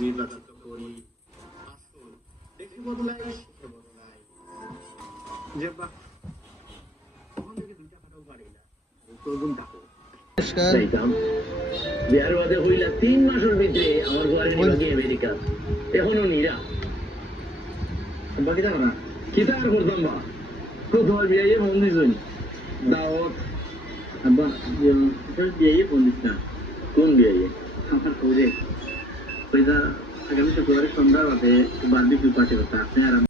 নির্বাচিত করি। আসুন দেখে বদলাই, শিখে বদলাই। যে বাহ, ওখান থেকে 2 টাকাটাও পারি না, করুন টাকা বিহার বাদে হইলা 3 মাসের ভিতরে আমার ঘরে নিবাগে আমেরিকা এখনো নিরা বাকি জানো না কি তার করতাম বা তো তোমার বিয়ে ফোন দিছুন দাওয়াত আব্বা বিয়ে ফোন দিস না কোন বিয়ে আমার করে ওইটা আগামী শুক্রবারে সন্ধ্যার বাদে বার্বিকিউ পার্টি করতে আপনি আর